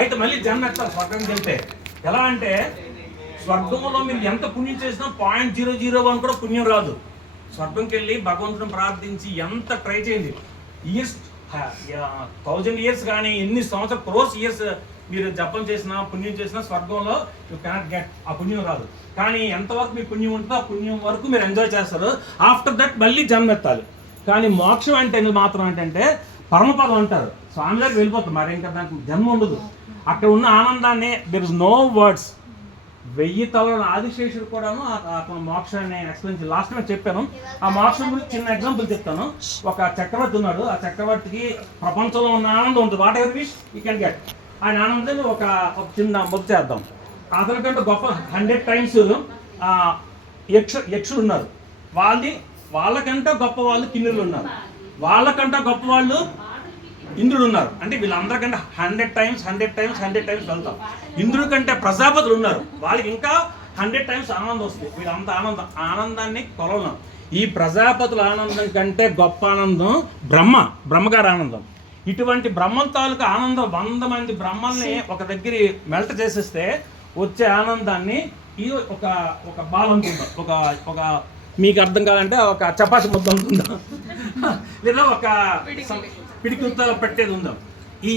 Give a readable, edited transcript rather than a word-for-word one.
అయితే మళ్ళీ జన్మ ఎత్తాలి స్వర్గానికి వెళ్తే. ఎలా అంటే స్వర్గంలో మీరు ఎంత పుణ్యం చేసినా 0.001 కూడా పుణ్యం రాదు. స్వర్గంకి వెళ్ళి భగవంతుని ప్రార్థించి ఎంత ట్రై చేయండి, ఇయర్స్ 1000 years కానీ ఎన్ని సంవత్సరాలు క్రోర్స్ ఇయర్స్ మీరు జపం చేసినా పుణ్యం చేసినా స్వర్గంలో యూ కెనాట్ గెట్ ఆ పుణ్యం రాదు. కానీ ఎంతవరకు మీ పుణ్యం ఉంటుందో ఆ పుణ్యం వరకు మీరు ఎంజాయ్ చేస్తారు. ఆఫ్టర్ దట్ మళ్ళీ జన్మెత్తాలి. కానీ మోక్షం అంటే మాత్రం ఏంటంటే పరమపదం అంటారు. స్వామి గారికి వెళ్ళిపోతారు, మరి ఇంకా దానికి జన్మ ఉండదు. అక్కడ ఉన్న ఆనందాన్ని దెర్ ఇస్ నో వర్డ్స్. 1000 తలల ఆదిశేషుడు కూడాను అతను మోక్షాన్ని ఎక్స్ప్లెయిన్ చేసి లాస్ట్ టైం చెప్పాను. ఆ మోక్షం గురించి చిన్న ఎగ్జాంపుల్ చెప్తాను. ఒక చక్రవర్తి ఉన్నాడు. ఆ చక్రవర్తికి ప్రపంచంలో ఉన్న ఆనందం ఉంటుంది. What ever wish you can get. ఆయన ఆనందాన్ని ఒక చిన్న ముద్ద చేద్దాం. అతనికంటే గొప్ప 100 times యక్షులు ఉన్నారు. వాళ్ళకంటే గొప్ప వాళ్ళు కిన్నెరులు ఉన్నారు. వాళ్ళకంటే గొప్ప వాళ్ళు ఇంద్రుడు ఉన్నారు. అంటే వీళ్ళందరికంటే 100 times వెళ్తాం. ఇంద్రుడి కంటే ప్రజాపతులు ఉన్నారు. వాళ్ళకి ఇంకా 100 times ఆనందం వస్తుంది. వీళ్ళంత ఆనందాన్ని కొలవలేం. ఈ ప్రజాపతుల ఆనందం కంటే గొప్ప ఆనందం బ్రహ్మగారి ఆనందం. ఇటువంటి బ్రహ్మం తాలూకు ఆనందం 100 మంది బ్రహ్మల్ని ఒక దగ్గర మెల్ట్ చేసేస్తే వచ్చే ఆనందాన్ని ఈ ఒక బాల్ అనుకుందాం. ఒక మీకు అర్థం కావాలంటే ఒక చపాతి ముద్ద ఉంటుందా, లేదా ఒక పిడికితో పెట్టేది ఉందాం.